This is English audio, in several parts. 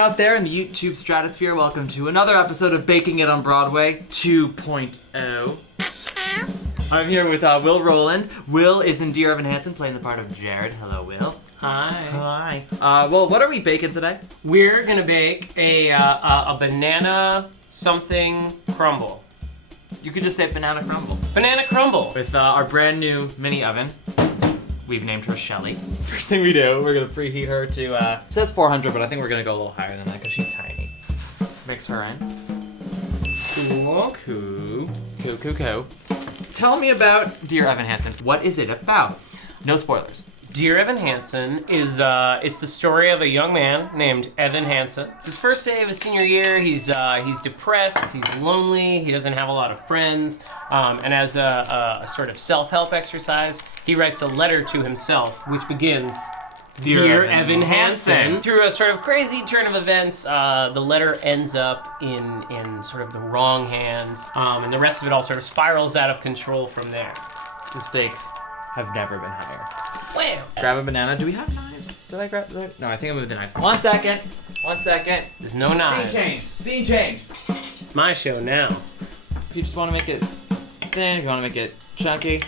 out there in the YouTube stratosphere. Welcome to another episode of Baking It on Broadway 2.0. I'm here with Will Roland. Will is in Dear Evan Hansen, playing the part of Jared. Hello, Will. Hi. Hi. Well, what are we baking today? We're gonna bake a banana something crumble. You could just say banana crumble. Banana crumble. With our brand new mini oven. We've named her Shelly. First thing we do, we're gonna preheat her to, it says 400, but I think we're gonna go a little higher than that because she's tiny. Mix her in. Cool. Tell me about Dear Evan Hansen. What is it about? No spoilers. Dear Evan Hansen is it's the story of a young man named Evan Hansen. It's his first day of his senior year. He's depressed. He's lonely. He doesn't have a lot of friends. And as a sort of self-help exercise, he writes a letter to himself, which begins, Dear Evan Hansen. Through a sort of crazy turn of events, the letter ends up in sort of the wrong hands, and the rest of it all sort of spirals out of control from there. The stakes have never been higher. Wow. Grab a banana. Do we have knives? Did I grab the... No, I think I moved the knives. One second. There's no knives. Scene change. It's my show now. If you just want to make it thin, if you want to make it chunky.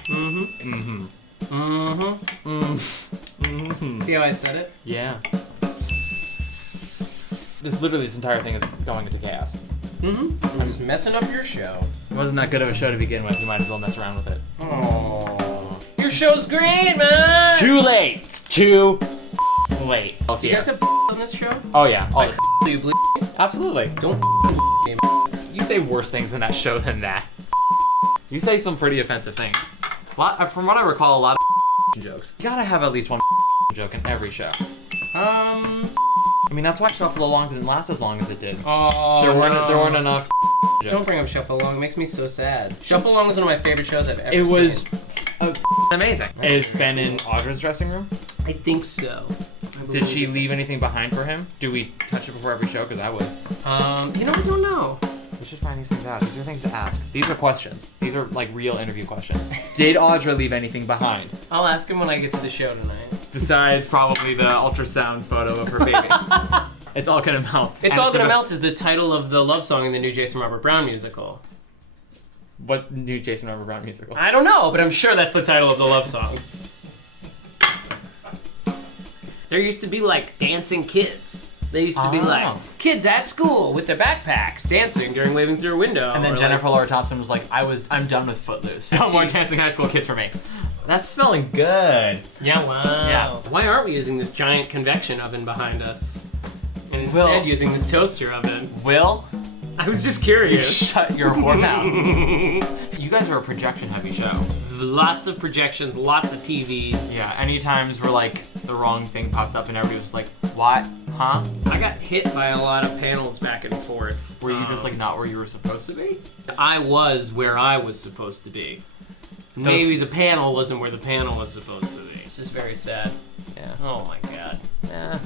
See how I said it? Yeah. This entire thing is going into chaos. I'm just messing up your show. It wasn't that good of a show to begin with. We might as well mess around with it. Aww. Your show's great, man! Too late. It's too late. Oh, Do you guys have on this show? Oh, yeah. Oh, Like, do you bleep? absolutely. Don't You say worse things in that show than that. You say some pretty offensive things. From what I recall, a lot of jokes. You gotta have at least one joke in every show. I mean, that's why Shuffle Along didn't last as long as it did. Oh, There weren't enough jokes. Don't bring up Shuffle Along. It makes me so sad. Shuffle Along was one of my favorite shows I've ever seen. It was amazing. Is Ben in Audra's dressing room? I think so. Did she leave anything behind for him? Do we touch it before every show? Because I would. I don't know. We should find these things out. These are things to ask. These are questions. These are like real interview questions. Did Audra leave anything behind? I'll ask him when I get to the show tonight. Besides probably the ultrasound photo of her baby. It's All Gonna Melt. It's All Gonna Melt is the title of the love song in the new Jason Robert Brown musical. What new Jason Robert Brown musical? I don't know, but I'm sure that's the title of the love song. There used to be like dancing kids. They used to be like kids at school with their backpacks dancing during Waving Through a Window. And then Jennifer Laura Thompson was like, I'm done with Footloose. No more dancing high school kids for me. That's smelling good. Yeah, wow. Yeah. Why aren't we using this giant convection oven behind us? And instead using this toaster oven? Will? I was just curious. Shut your whore mouth. You guys are a projection-heavy show. Lots of projections, lots of TVs. Yeah, any times where like the wrong thing popped up and everybody was just like, what? Huh? I got hit by a lot of panels back and forth. Were you just like not where you were supposed to be? I was where I was supposed to be. Maybe the panel wasn't where the panel was supposed to be. It's just very sad. Yeah. Oh my god. Yeah.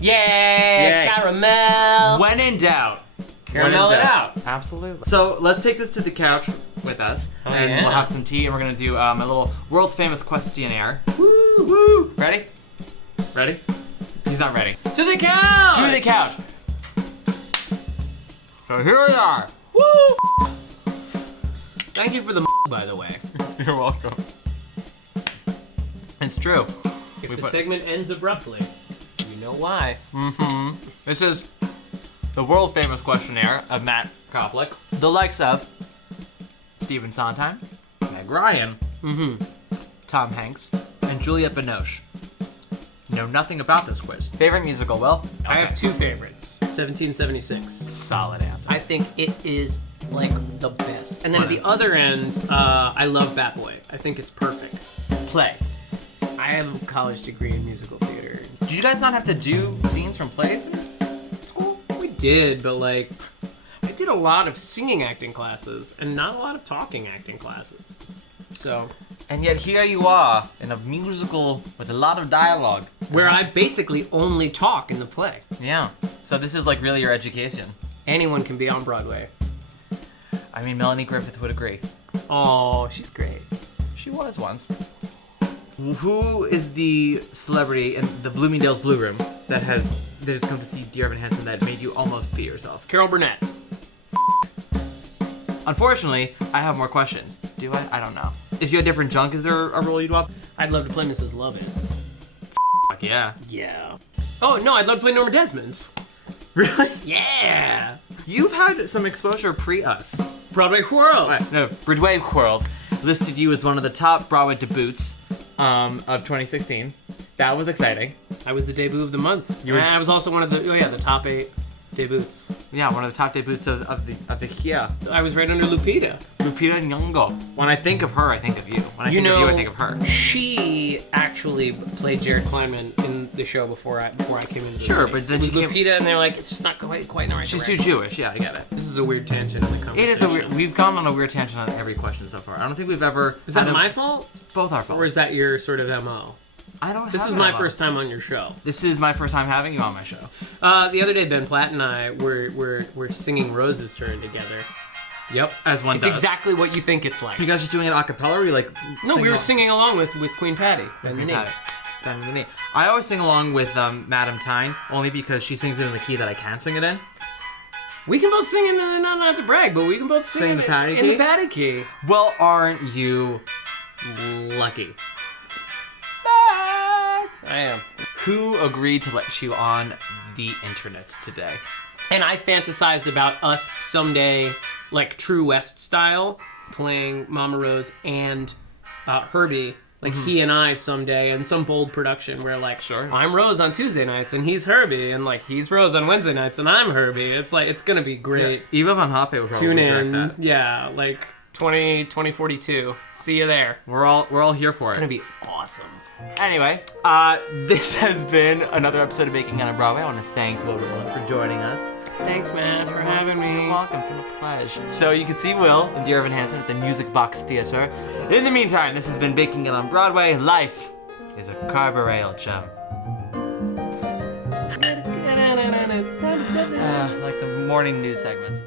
Yay! Caramel! When in doubt. Caramel it out. Absolutely. So let's take this to the couch with us, and we'll have some tea, and we're gonna do a little world famous questionnaire. Woo! Woo! Ready? Ready? He's not ready. To the couch! To the couch. So here we are. Woo! Thank you for the by the way. You're welcome. It's true. If the segment ends abruptly, you know why. This is the world famous questionnaire of Matt Koplik, the likes of Stephen Sondheim, Meg Ryan, Tom Hanks, and Juliette Binoche. Know nothing about this quiz. Favorite musical, Will? I have two favorites. 1776. Solid answer. I think it is like the best. And then at the other end, I love Bat Boy. I think it's perfect. Play. I have a college degree in musical theater. Did you guys not have to do scenes from plays? Well, we did, but like, I did a lot of singing acting classes and not a lot of talking acting classes. So. And yet here you are in a musical with a lot of dialogue. Where I basically only talk in the play. Yeah. So this is like really your education. Anyone can be on Broadway. I mean, Melanie Griffith would agree. Oh, she's great. She was once. Who is the celebrity in the Bloomingdale's Blue Room that has come to see Dear Evan Hansen that made you almost pee yourself? Carol Burnett. Unfortunately, I have more questions. Do I? I don't know. If you had different junk, is there a role you'd want? I'd love to play Mrs. Lovett. Fuck yeah. Yeah. Oh, no, I'd love to play Norma Desmond's. Really? Yeah. You've had some exposure pre-us. Broadway World. Right. No, Broadway World listed you as one of the top Broadway debuts of 2016. That was exciting. I was the debut of the month. You were- And I was also one of the top 8 debuts. Yeah, one of the top debuts of the year. I was right under Lupita. Lupita Nyong'o. When I think of her, I think of you. When I think of you, I think of her. She actually played Jared Kleinman in the show before I came into the Sure, movie. but then it was she came- Lupita, and they're like, it's just not quite in the right She's too direction. Jewish. Yeah, I get it. This is a weird tangent in the conversation. It is a weird. We've gone on a weird tangent on every question so far. I don't think we've ever. Is that had a- my fault? It's both our fault. Or is that your sort of MO? I don't. This have is an my MO. first time on your show. This is my first time having you on my show. The other day, Ben Platt and I were singing Rose's Turn together. Yep. As one It's does. exactly what you think it's like. You guys just doing it a cappella, or you like? No, we were singing along with Queen Patty. Ben Queen Minnie. Patty. Bend the knee. I always sing along with Madam Tyne, only because she sings it in the key that I can't sing it in. We can both sing in the, not to brag, but we can both sing Sing in the Patty in key? the Patty key. Well, aren't you lucky? I am. Who agreed to let you on the internet today? And I fantasized about us someday, like True West style, playing Mama Rose and Herbie, like he and I someday in some bold production where like Sure. I'm Rose on Tuesday nights and he's Herbie, and like he's Rose on Wednesday nights and I'm Herbie. It's like it's gonna be great. Eva Von Hoffe would probably Tune direct in, that. yeah, like 2042. See you there. We're all here for It's gonna it. be awesome. Anyway, this has been another episode of Baking on a Broadway. I want to thank Will Roland for joining us. Thanks, Matt, for having me. You're welcome. It's been a pleasure. So you can see Will and Dear Evan Hansen at the Music Box Theater. In the meantime, this has been Baking It on Broadway. Life is a carbureal gem. Like the morning news segments.